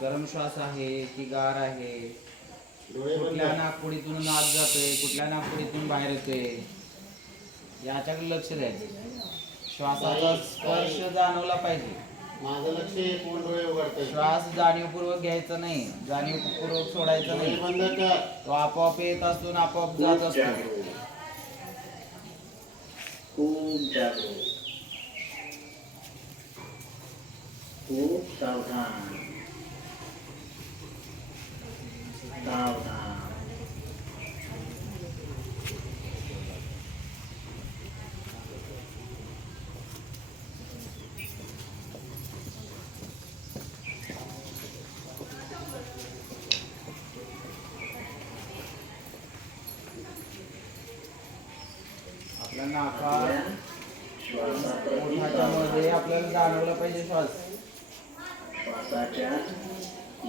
गरम श्वास आहे की गार आहे कुठल्या. नागपुडीतून आत जातोय कुठल्या नागपुडीतून बाहेर येतोय याच्याकडे लक्ष द्यायचं. श्वासाचा स्पर्श जाणवला पाहिजे. माझं लक्ष आहे पूर्ण डोळे उघडतंय. श्वास जाणीवपूर्वक घ्यायचा नाही जाणीवपूर्वक सोडायचा नाही. बंद कर. तो आपोआप येत असतो आणि आपोआप जात असतो. खूप जागरूक. खूप सावधान. सावधान आपल्या नाकात श्वासाप्रती ओठाच्या मध्ये आपल्याला जाणवलं पाहिजे श्वास.